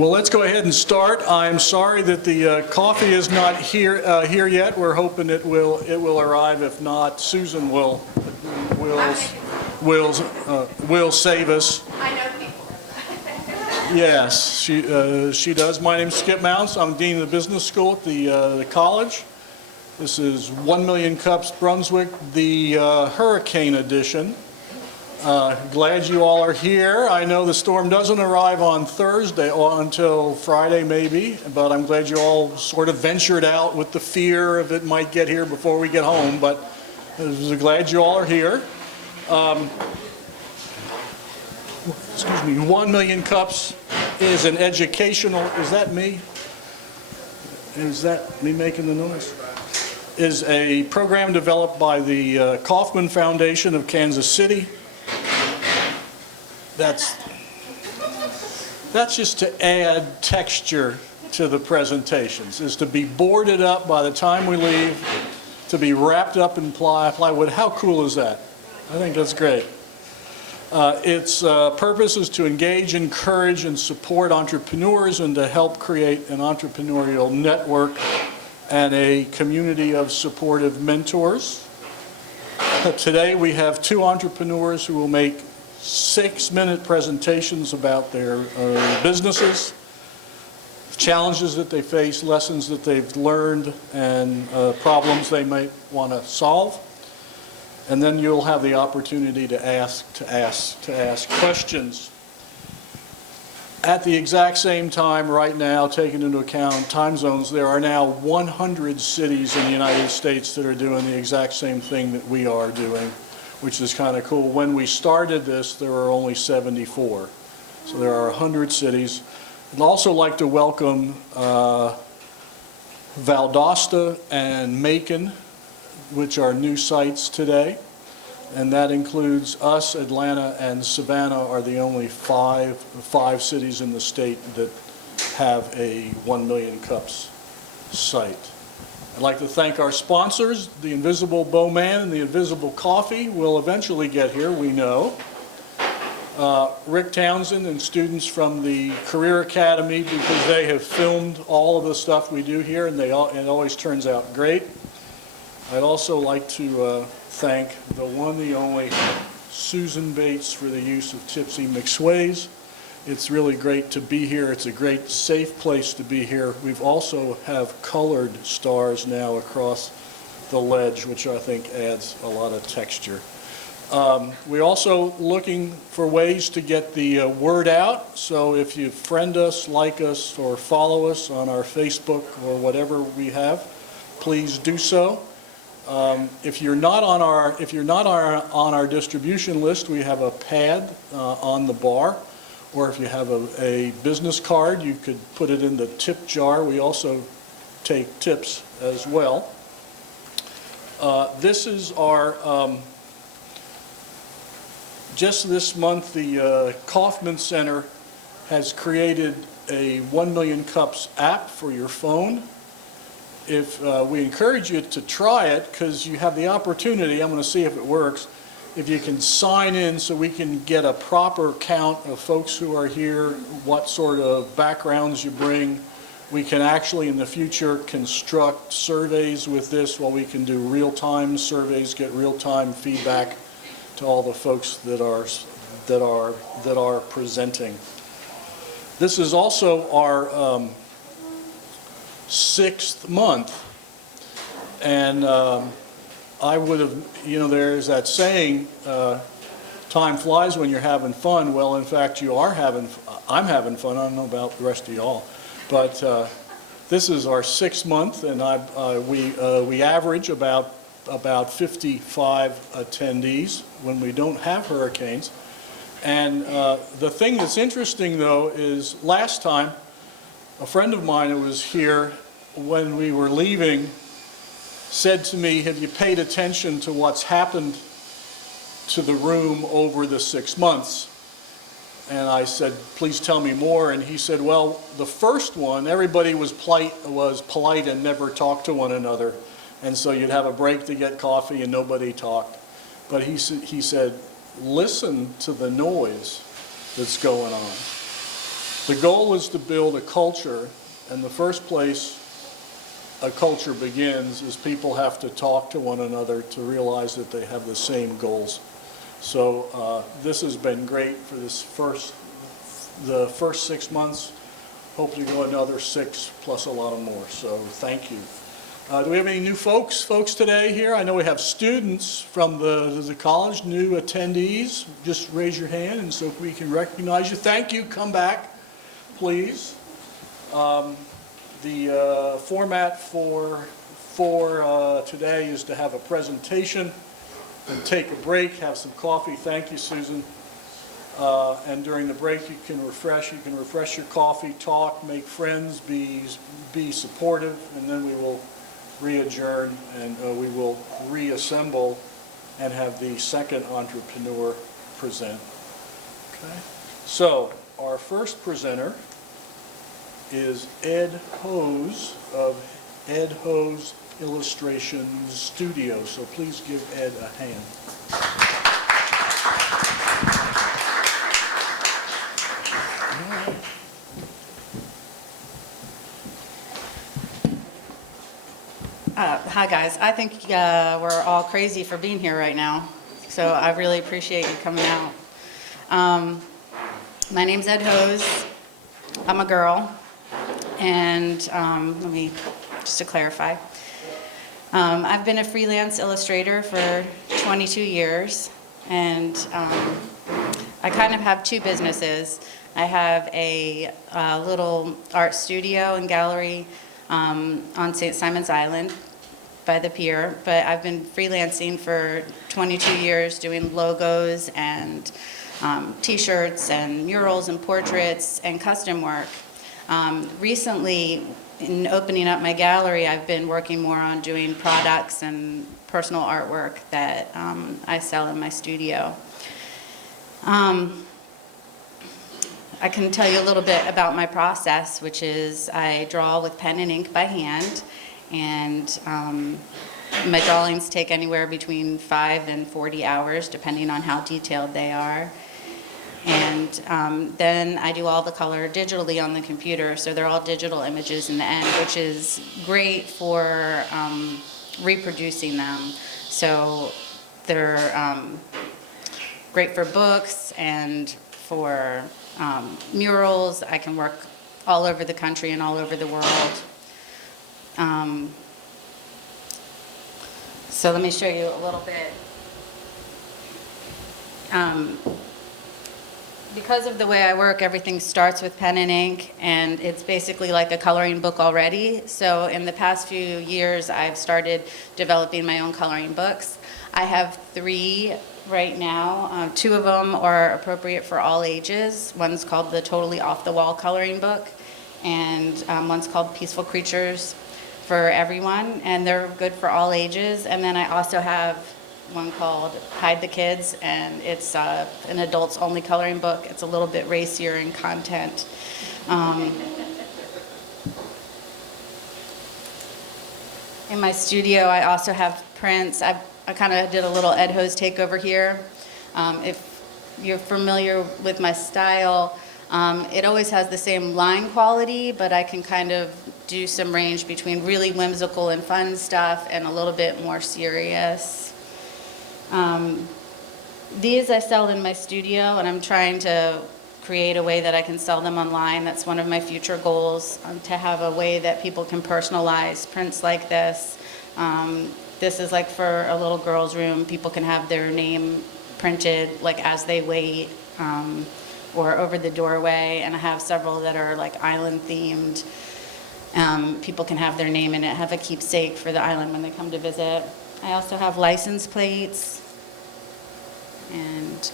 Well, let's go ahead and start. I'm sorry that the coffee is not here yet. We're hoping it will arrive. If not, Susan will save us. I know people. Yes, she does. My name's Skip Mounts. I'm Dean of the Business School at the college. This is 1 Million Cups Brunswick, the Hurricane Edition. Glad you all are here. I know the storm doesn't arrive on Thursday or until Friday maybe, but I'm glad you all sort of ventured out with the fear of it might get here before we get home, but I'm glad you all are here. Excuse me, 1 Million Cups is an educational, is that me? Is that me making the noise? Is a program developed by the Kauffman Foundation of Kansas City. That's just to add texture to the presentations, is to be boarded up by the time we leave, to be wrapped up in plywood. How cool is that? I think that's great. Its purpose is to engage, encourage, and support entrepreneurs and to help create an entrepreneurial network and a community of supportive mentors. Today we have two entrepreneurs who will make 6-minute presentations about their businesses, challenges that they face, lessons that they've learned, and problems they might want to solve. And then you'll have the opportunity to ask questions. At the exact same time right now, taking into account time zones, there are now 100 cities in the United States that are doing the exact same thing that we are doing, which is kind of cool. When we started this, there were only 74. So there are 100 cities. I'd also like to welcome Valdosta and Macon, which are new sites today. And that includes us, Atlanta, and Savannah are the only five cities in the state that have a 1 Million Cups site. I'd like to thank our sponsors. The Invisible Bowman and the Invisible Coffee will eventually get here, we know. Rick Townsend and students from the Career Academy, because they have filmed all of the stuff we do here, and it always turns out great. I'd also like to thank the one, the only Susan Bates for the use of Tipsy McSways. It's really great to be here. It's a great, safe place to be here. We've also have colored stars now across the ledge, which I think adds a lot of texture. We're also looking for ways to get the word out. So if you friend us, like us, or follow us on our Facebook or whatever we have, please do so. If you're not on our distribution list, we have a pad on the bar. Or if you have a business card, you could put it in the tip jar. We also take tips as well. This is our, just this month, the Kauffman Center has created a 1 Million Cups app for your phone. If we encourage you to try it, because you have the opportunity, I'm going to see if it works, if you can sign in so we can get a proper count of folks who are here, what sort of backgrounds you bring. We can actually in the future construct surveys with this, while we can do real-time surveys, get real-time feedback to all the folks that are presenting. This is also our 6th month, and I would have, there's that saying, time flies when you're having fun. Well, in fact, I'm having fun. I don't know about the rest of y'all, but this is our 6th month, and we average about 55 attendees when we don't have hurricanes. And the thing that's interesting, though, is last time, a friend of mine who was here when we were leaving said to me, have you paid attention to what's happened to the room over the 6 months? And I said, please tell me more. And he said, well, the first one, everybody was polite and never talked to one another. And so you'd have a break to get coffee and nobody talked. But he said, listen to the noise that's going on. The goal is to build a culture, and the first place a culture begins is people have to talk to one another to realize that they have the same goals. So this has been great for the first 6 months. Hopefully go another 6 plus a lot of more. So thank you. Do we have any new folks today here? I know we have students from the college, new attendees. Just raise your hand and so we can recognize you. Thank you. Come back, please. The format for today is to have a presentation and take a break, have some coffee. Thank you, Susan. And during the break, you can refresh your coffee, talk, make friends, be supportive, and then we will re-adjourn and we will reassemble and have the second entrepreneur present. Okay. So our first presenter is Ed Hose of Ed Hose Illustration Studio. So please give Ed a hand. Hi guys, I think we're all crazy for being here right now, so I really appreciate you coming out. My name's Ed Hose. I'm a girl, and let me, just to clarify, I've been a freelance illustrator for 22 years, and I kind of have two businesses. I have a little art studio and gallery on St. Simon's Island by the pier, but I've been freelancing for 22 years doing logos and t-shirts and murals and portraits and custom work. Recently, in opening up my gallery, I've been working more on doing products and personal artwork that I sell in my studio. I can tell you a little bit about my process, which is I draw with pen and ink by hand, and my drawings take anywhere between 5 and 40 hours, depending on how detailed they are. And then I do all the color digitally on the computer, so they're all digital images in the end, which is great for reproducing them. So they're great for books and for murals. I can work all over the country and all over the world. So let me show you a little bit. Because of the way I work, everything starts with pen and ink, and it's basically like a coloring book already. So in the past few years, I've started developing my own coloring books. I have 3 right now. 2 of them are appropriate for all ages. One's called the Totally Off the Wall coloring book, and one's called Peaceful Creatures for everyone, and they're good for all ages. And then I also have one called Hide the Kids, and it's an adults only coloring book. It's a little bit racier in content. In my studio, I also have prints. I kind of did a little Ed Hose takeover here. If you're familiar with my style, it always has the same line quality, but I can kind of do some range between really whimsical and fun stuff and a little bit more serious. These I sell in my studio, and I'm trying to create a way that I can sell them online. That's one of my future goals, to have a way that people can personalize prints like this. This is like for a little girl's room. People can have their name printed like as they wait, or over the doorway, and I have several that are like island themed. People can have their name in it, have a keepsake for the island when they come to visit. I also have license plates and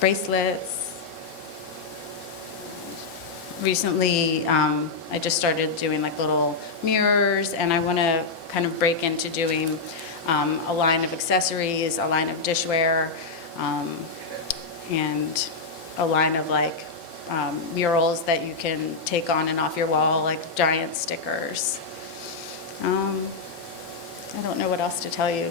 bracelets. Recently, I just started doing like little mirrors, and I want to kind of break into doing a line of accessories, a line of dishware, and a line of like murals that you can take on and off your wall, like giant stickers. I don't know what else to tell you.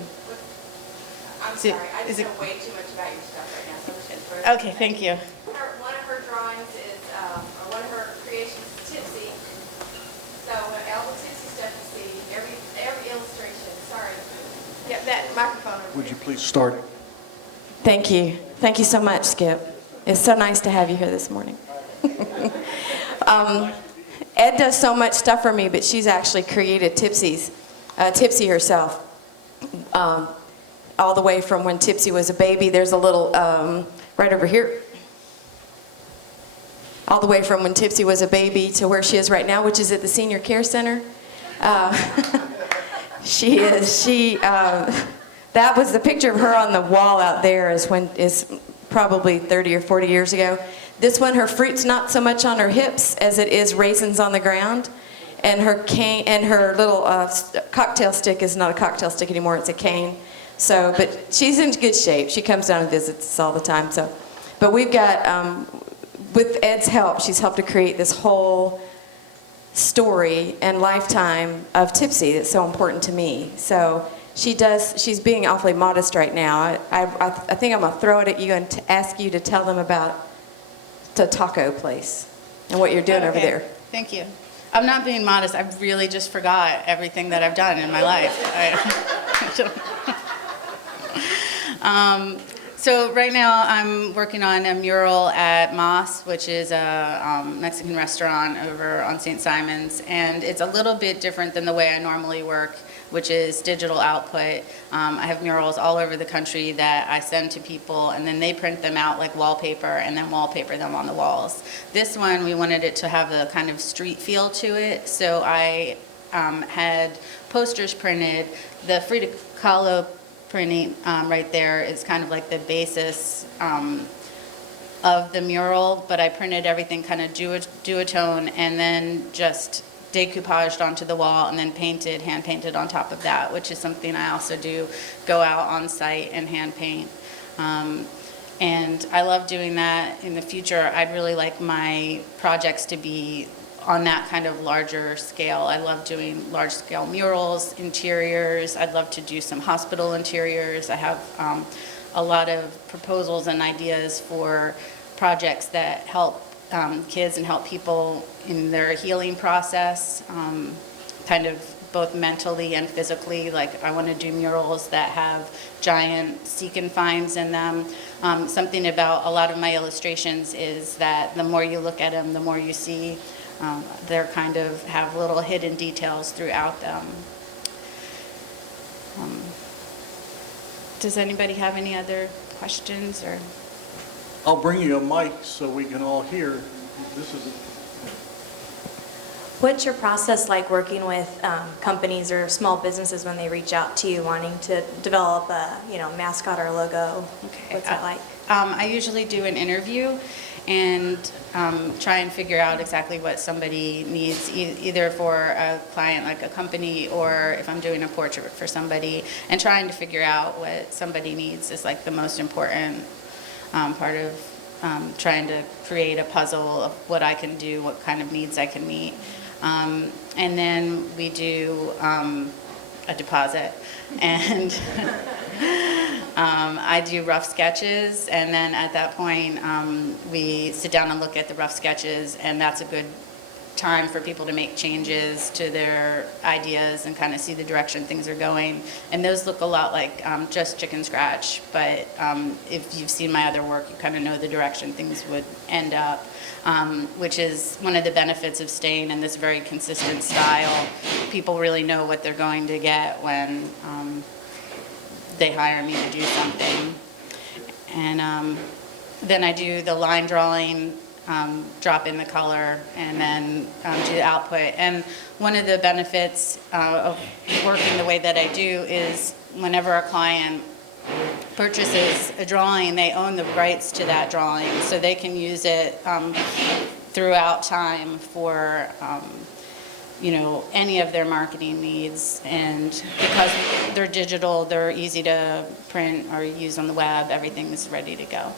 I'm Is it- sorry, I is just it- know way too much about your stuff right now, so I'm just gonna throw it Okay, thank you. One of her drawings is, or one of her creations, Tipsy. So all the Tipsy stuff you see, every illustration, sorry. Yeah, that microphone. Would you please start? Thank you. Thank you so much, Skip. It's so nice to have you here this morning. Ed does so much stuff for me, but she's actually created Tipsy herself. All the way from when Tipsy was a baby. There's a little, right over here. All the way from when Tipsy was a baby to where she is right now, which is at the Senior Care Center. That was the picture of her on the wall out there is probably 30 or 40 years ago. This one, her fruit's not so much on her hips as it is raisins on the ground. And her cane and her little cocktail stick is not a cocktail stick anymore, it's a cane. So, but she's in good shape. She comes down and visits us all the time. So, but we've got, with Ed's help, she's helped to create this whole story and lifetime of Tipsy that's so important to me. So she's being awfully modest right now. I think I'm gonna throw it at you and ask you to tell them about the taco place and what you're doing over there. Thank you. I'm not being modest. I really just forgot everything that I've done in my life. So right now I'm working on a mural at Moss, which is a Mexican restaurant over on St. Simon's, and it's a little bit different than the way I normally work, which is digital output. I have murals all over the country that I send to people, and then they print them out like wallpaper and then wallpaper them on the walls. This one, we wanted it to have a kind of street feel to it, so I had posters printed. The Frida Kahlo printing right there is kind of like the basis of the mural, but I printed everything kind of duotone and then just decoupaged onto the wall and then hand painted on top of that, which is something I also do, go out on site and hand paint. And I love doing that. In the future, I'd really like my projects to be on that kind of larger scale. I love doing large scale murals, interiors. I'd love to do some hospital interiors. I have a lot of proposals and ideas for projects that help kids and help people in their healing process, kind of both mentally and physically. Like I want to do murals that have giant sequin finds in them. Something about a lot of my illustrations is that the more you look at them, the more you see. They're kind of have little hidden details throughout them. Does anybody have any other questions or? I'll bring you a mic so we can all hear. This is What's your process like working with companies or small businesses when they reach out to you wanting to develop a mascot or logo? Okay. What's that like? I usually do an interview and try and figure out exactly what somebody needs, either for a client like a company or if I'm doing a portrait for somebody, and trying to figure out what somebody needs is like the most important part of trying to create a puzzle of what I can do, what kind of needs I can meet. And then we do a deposit, and I do rough sketches, and then at that point we sit down and look at the rough sketches, and that's a good time for people to make changes to their ideas and kind of see the direction things are going. And those look a lot like just chicken scratch, but if you've seen my other work, you kind of know the direction things would end up, which is one of the benefits of staying in this very consistent style. People really know what they're going to get when they hire me to do something. And then I do the line drawing, drop in the color, and then do the output. And one of the benefits of working the way that I do is whenever a client purchases a drawing, they own the rights to that drawing, so they can use it throughout time for any of their marketing needs. And because they're digital, they're easy to print or use on the web, everything is ready to go.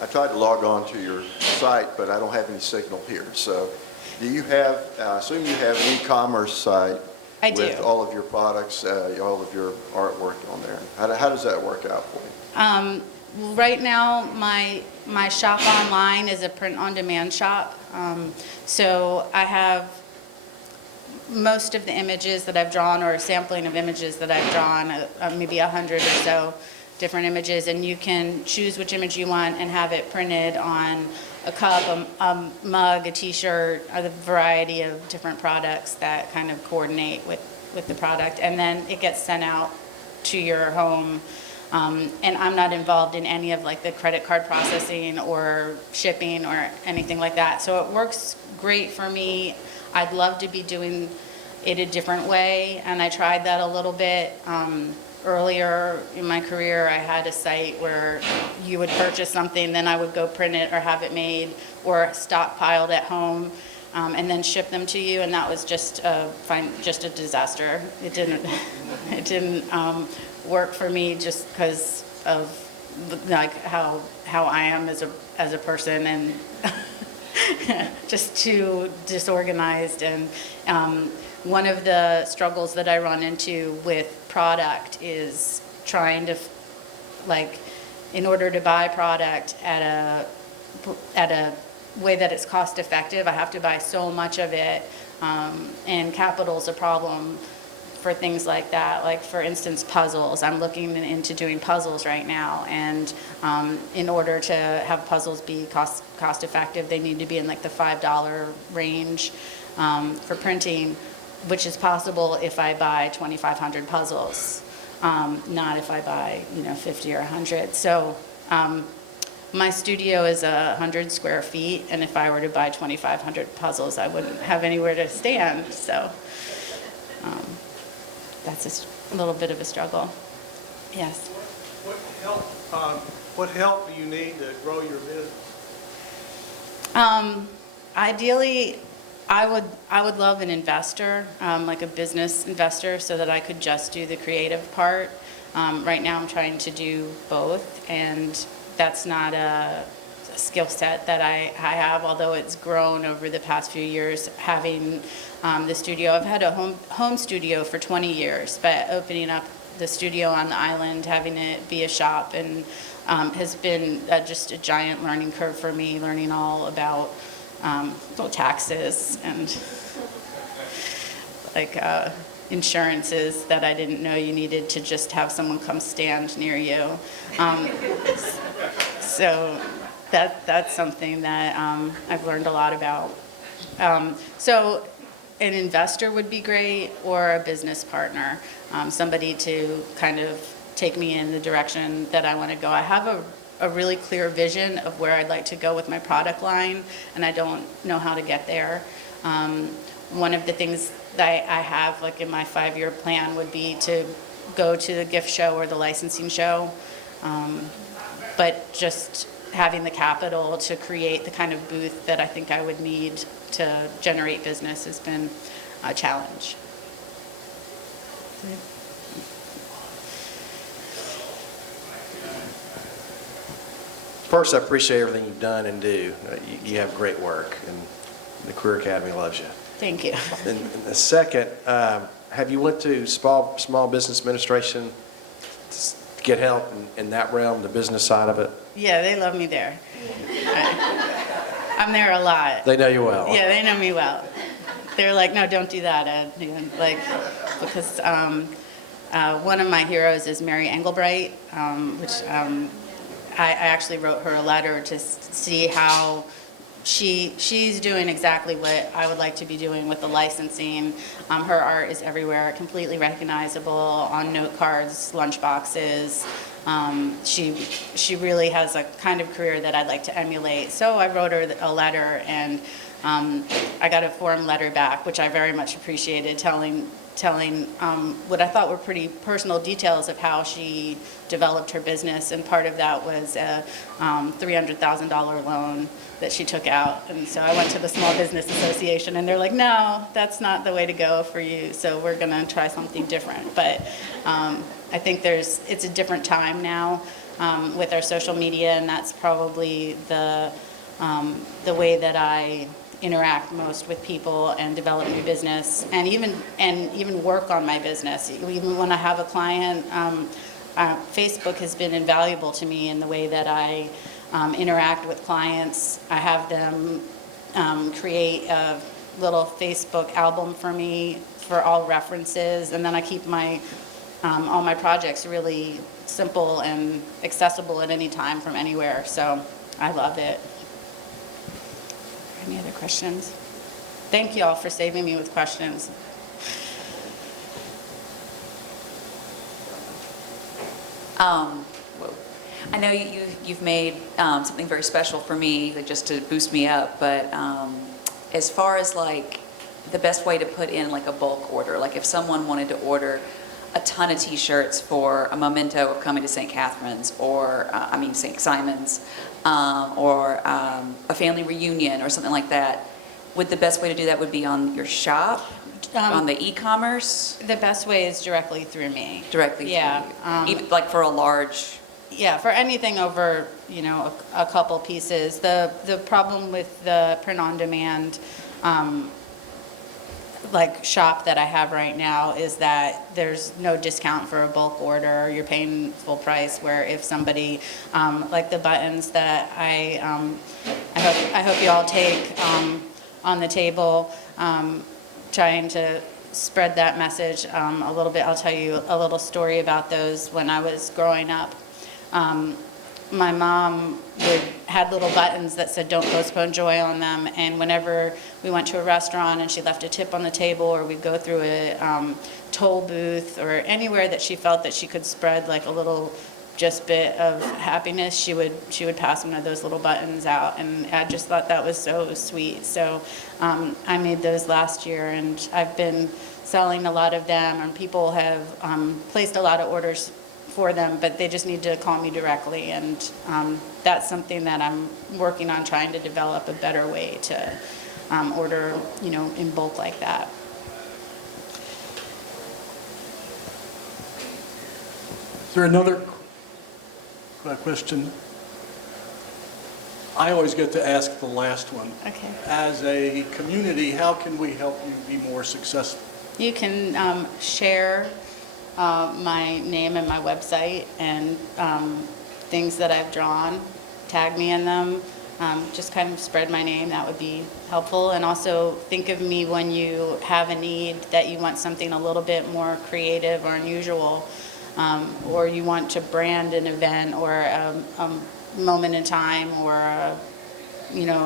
I tried to log on to your site, but I don't have any signal here. So do you have, I assume you have an e-commerce site I do. with all of your products, all of your artwork on there. How does that work out for you? Right now, my shop online is a print-on-demand shop. So I have most of the images that I've drawn, or a sampling of images that I've drawn, maybe 100 or so different images, and you can choose which image you want and have it printed on a cup, a mug, a t-shirt, a variety of different products that kind of coordinate with the product, and then it gets sent out to your home. And I'm not involved in any of like the credit card processing or shipping or anything like that. So it works great for me. I'd love to be doing it a different way, and I tried that a little bit. Earlier in my career, I had a site where you would purchase something, then I would go print it or have it made or stockpiled at home, and then ship them to you, and that was just a disaster. It didn't work for me just because of like how I am as a person, and just too disorganized. And one of the struggles that I run into with product is trying to, like, in order to buy product at a way that it's cost effective, I have to buy so much of it, and capital's a problem for things like that. Like, for instance, puzzles. I'm looking into doing puzzles right now, and in order to have puzzles be cost effective, they need to be in like the $5 range for printing, which is possible if I buy 2,500 puzzles, not if I buy 50 or 100. So my studio is 100 square feet, and if I were to buy 2,500 puzzles, I wouldn't have anywhere to stand. So that's a little bit of a struggle. Yes. What help do you need to grow your business? Ideally, I would love an investor, like a business investor, so that I could just do the creative part. Right now I'm trying to do both, and that's not a skill set that I have, although it's grown over the past few years having the studio. I've had a home studio for 20 years, but opening up the studio on the island, having it be a shop, and has been just a giant learning curve for me, learning all about taxes and like insurances that I didn't know you needed to just have someone come stand near you. So that's something that I've learned a lot about. So an investor would be great, or a business partner, somebody to kind of take me in the direction that I want to go. I have a really clear vision of where I'd like to go with my product line, and I don't know how to get there. One of the things that I have, like in my 5-year plan, would be to go to the gift show or the licensing show, but just having the capital to create the kind of booth that I think I would need to generate business has been a challenge. First, I appreciate everything you've done and do. You have great work, and the Career Academy loves you. Thank you. And the second, have you went to small business administration to get help in that realm, the business side of it? Yeah, they love me there. I'm there a lot. They know you well. Yeah, they know me well. They're like, no, don't do that, Ed. Like, because one of my heroes is Mary Engelbright, which I actually wrote her a letter to see how she's doing exactly what I would like to be doing with the licensing. Her art is everywhere, completely recognizable on note cards, lunch boxes. She really has a kind of career that I'd like to emulate. So I wrote her a letter, and I got a form letter back, which I very much appreciated, telling what I thought were pretty personal details of how she developed her business, and part of that was a $300,000 loan that she took out. And so I went to the Small Business Association, and they're like, no, that's not the way to go for you, so we're going to try something different. But I think it's a different time now with our social media, and that's probably the way that I interact most with people and develop new business, and even work on my business. Even when I have a client, Facebook has been invaluable to me in the way that I interact with clients. I have them create a little Facebook album for me for all references, and then I keep my all my projects really simple and accessible at any time from anywhere, so I love it. Any other questions? Thank you all for saving me with questions. I know you've made something very special for me, like, just to boost me up, but as far as like the best way to put in like a bulk order, like if someone wanted to order a ton of t-shirts for a memento of coming to St. Catherine's, or St. Simon's, or a family reunion or something like that, would the best way to do that would be on your shop, on the e-commerce? The best way is directly through me. Directly Yeah, through you? Even like for a large... Yeah, for anything over, a couple pieces. The problem with the print-on-demand, shop that I have right now is that there's no discount for a bulk order. You're paying full price, where if somebody, like the buttons that I hope you all take on the table, trying to spread that message a little bit. I'll tell you a little story about those when I was growing up. My mom had little buttons that said "Don't postpone joy" on them, and whenever we went to a restaurant and she left a tip on the table, or we'd go through a toll booth or anywhere that she felt that she could spread like a little just bit of happiness, she would pass one of those little buttons out, and I just thought that was so sweet. So I made those last year, and I've been selling a lot of them, and people have placed a lot of orders for them, but they just need to call me directly, and that's something that I'm working on, trying to develop a better way to order, in bulk like that. Is there another question? I always get to ask the last one. Okay. As a community, how can we help you be more successful? You can share my name and my website and things that I've drawn, tag me in them, just kind of spread my name. That would be helpful. And also think of me when you have a need that you want something a little bit more creative or unusual, or you want to brand an event or a moment in time, or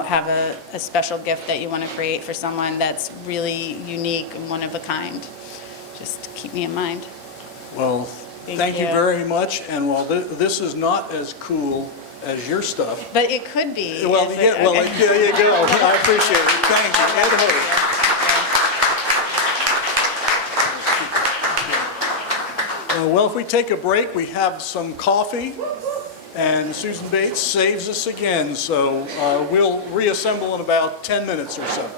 have a special gift that you want to create for someone that's really unique and one of a kind. Just keep me in mind. Well, thank you very much. And while this is not as cool as your stuff. But it could be. Well, there you go. I appreciate it. Thank you. Ed Hope. Well, if we take a break, we have some coffee, and Susan Bates saves us again. So we'll reassemble in about 10 minutes or so.